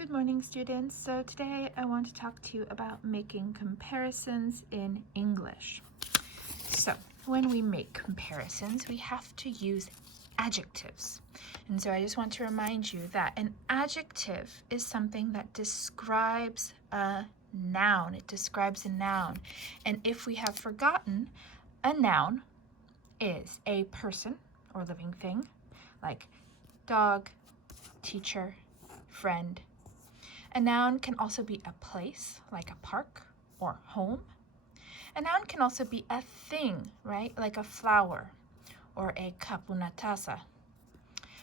Good morning, students. So today I want to talk to you about making comparisons in English. So when we make comparisons, we have to use adjectives. And so I just want to remind you that an adjective is something that describes a noun. It describes a noun. And if we have forgotten, a noun is a person or living thing, like dog, teacher, friend. A noun can also be a place, like a park or home. A noun can also be a thing, right? Like a flower or a cup, una taza.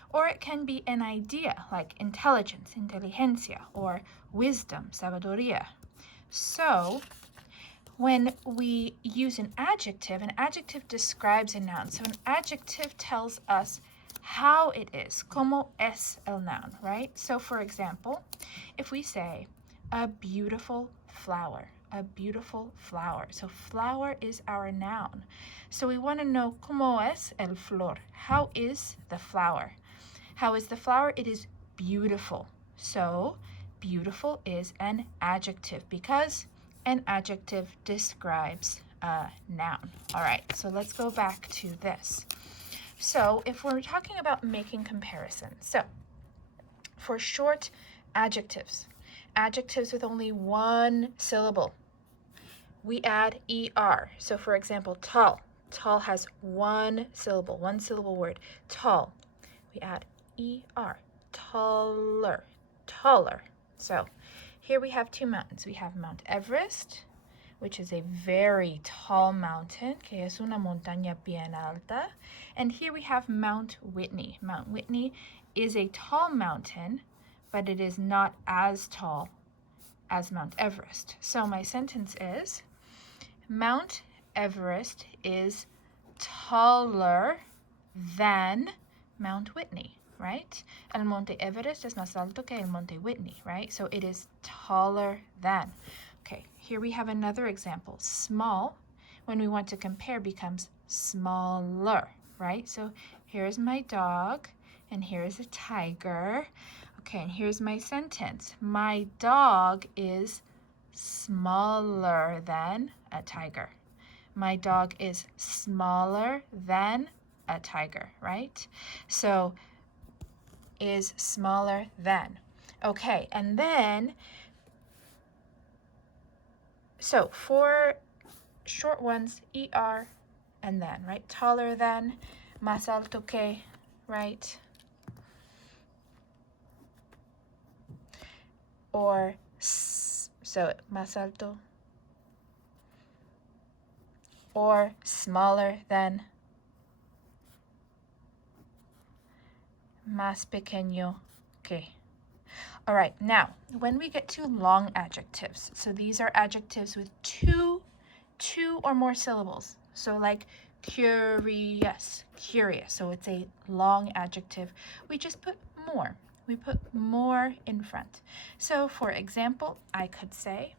Or it can be an idea, like intelligence, inteligencia, or wisdom, sabiduría. So when we use an adjective describes a noun. So an adjective tells us how it is, como es el noun, right? So for example, if we say a beautiful flower, a beautiful flower. So flower is our noun. So we want to know como es el flor. How is the flower? How is the flower? It is beautiful. So beautiful is an adjective because an adjective describes a noun. All right, so let's go back to this. So if we're talking about making comparisons, so for short adjectives with only one syllable, we add er. So for example, tall. Tall has one syllable word. Tall. We add er. Taller. Taller. So here we have two mountains. We have Mount Everest, which is a very tall mountain, que es una montaña bien alta. And here we have Mount Whitney. Mount Whitney is a tall mountain, but it is not as tall as Mount Everest. So my sentence is, Mount Everest is taller than Mount Whitney, right? El Monte Everest es más alto que el Monte Whitney, right? So it is taller than. Okay, here we have another example. Small, when we want to compare, becomes smaller, right? So here's my dog, and here's a tiger. Okay, and here's my sentence. My dog is smaller than a tiger. My dog is smaller than a tiger, right? So is smaller than. Okay, and then so for short ones, er and then, right? Taller than, más alto que, right? Or so más alto. Or smaller than, más pequeño que. All right, now, when we get to long adjectives, so these are adjectives with two or more syllables. So like curious. So it's a long adjective. We just put more. We put more in front. So for example, I could say,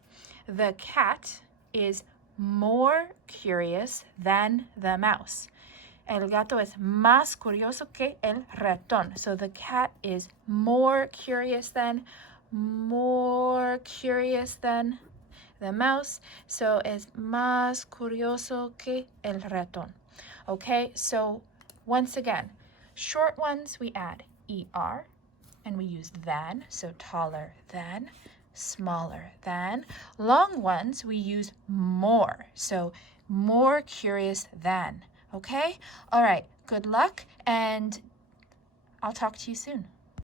the cat is more curious than the mouse. El gato es más curioso que el ratón. So the cat is more curious than the mouse. So es más curioso que el ratón. Okay, so once again, short ones we add er and we use than, so taller than, smaller than. Long ones we use more, so more curious than. Okay? All right, good luck, and I'll talk to you soon.